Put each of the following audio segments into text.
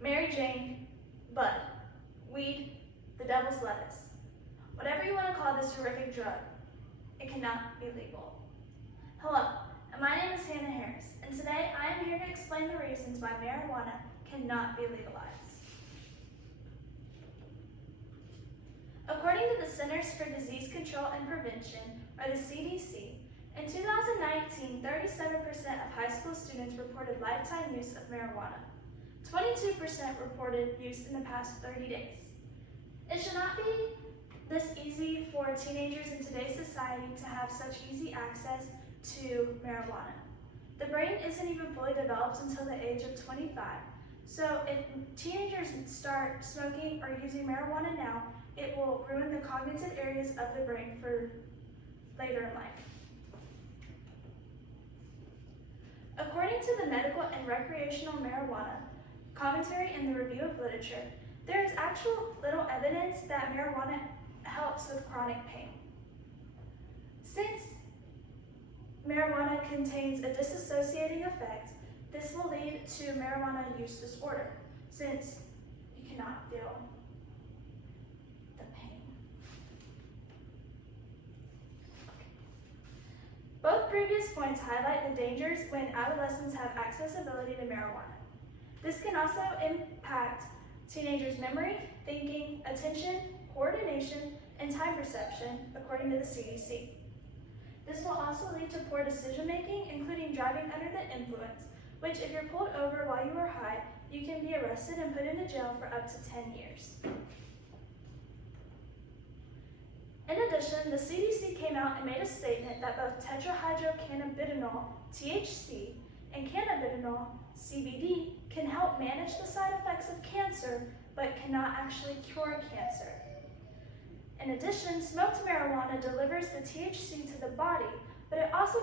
Mary Jane, bud, weed, the devil's lettuce. Whatever you want to call this horrific drug, it cannot be legal. Hello, and my name is Hannah Harris, and today I am here to explain the reasons why marijuana cannot be legalized. According to the Centers for Disease Control and Prevention, or the CDC, in 2019, 37% of high school students reported lifetime use of marijuana. 22% reported use in the past 30 days. It should not be this easy for teenagers in today's society to have such easy access to marijuana. The brain isn't even fully developed until the age of 25. So if teenagers start smoking or using marijuana now, it will ruin the cognitive areas of the brain for later in life. According to the Medical and Recreational Marijuana Commentary in the Review of Literature, there is actual little evidence that marijuana helps with chronic pain. Since marijuana contains a dissociating effect, this will lead to marijuana use disorder, since you cannot feel the pain. Both previous points highlight the dangers when adolescents have accessibility to marijuana. This can also impact teenagers' memory, thinking, attention, coordination, and time perception, according to the CDC. This will also lead to poor decision-making, including driving under the influence, which if you're pulled over while you are high, you can be arrested and put into jail for up to 10 years. In addition, the CDC came out and made a statement that both tetrahydrocannabinol, THC, and cannabidiol, CBD, can help manage the side effects of cancer, but cannot actually cure cancer. In addition, smoked marijuana delivers the THC to the body, but it also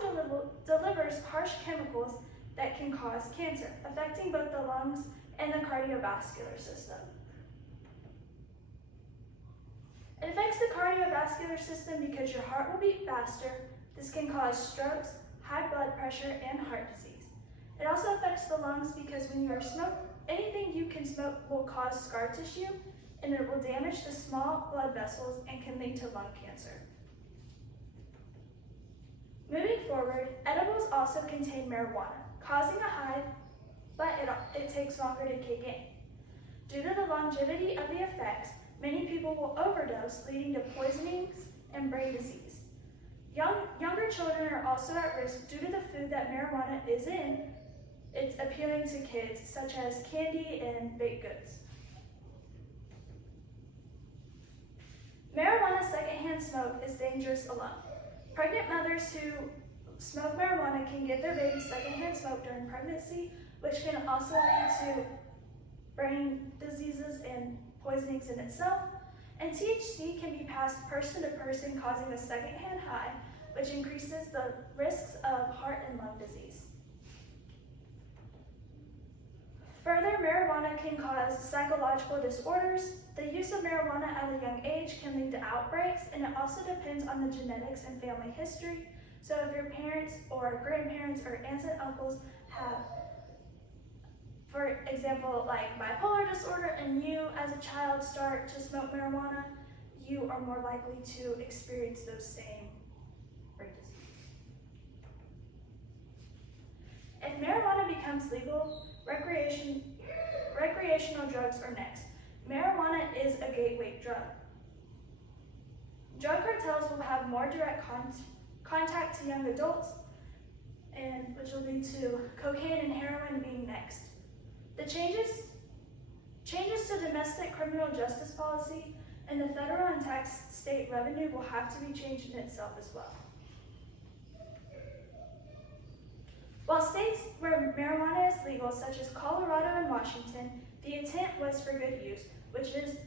delivers harsh chemicals that can cause cancer, affecting both the lungs and the cardiovascular system. It affects the cardiovascular system because your heart will beat faster. This can cause strokes, high blood pressure, and heart disease. It also affects the lungs because when you are anything you can smoke will cause scar tissue, and it will damage the small blood vessels and can lead to lung cancer. Moving forward, edibles also contain marijuana, causing a high, but it takes longer to kick in. Due to the longevity of the effects, many people will overdose, leading to poisonings and brain disease. Younger children are also at risk due to the food that marijuana is in. It's appealing to kids, such as candy and baked goods. Marijuana secondhand smoke is dangerous alone. Pregnant mothers who smoke marijuana can give their babies secondhand smoke during pregnancy, which can also lead to brain diseases and poisonings in itself. And THC can be passed person to person, causing a secondhand high, which increases the risks of heart and lung disease. Further, marijuana can cause psychological disorders. The use of marijuana at a young age can lead to outbreaks, and it also depends on the genetics and family history. So if your parents or grandparents or aunts and uncles have, for example, like bipolar disorder, and you as a child start to smoke marijuana, you are more likely to experience those same brain diseases. If marijuana becomes legal, recreational drugs are next. Marijuana is a gateway drug. Drug cartels will have more direct contact to young adults, and which will lead to cocaine and heroin being next. The changes to domestic criminal justice policy and the federal and tax state revenue will have to be changed in itself as well. While states where marijuana is legal, such as Colorado and Washington, the intent was for good use, which is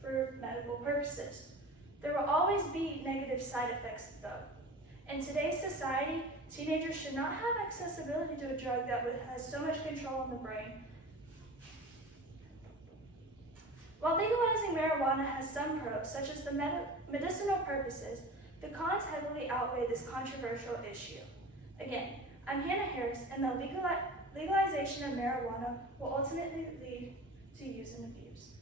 for medical purposes. There will always be negative side effects though. In today's society, teenagers should not have accessibility to a drug that has so much control on the brain. While legalizing marijuana has some pros, such as the medicinal purposes, the cons heavily outweigh this controversial issue. Again, I'm Hannah Harris, and the legalization of marijuana will ultimately lead to use and abuse.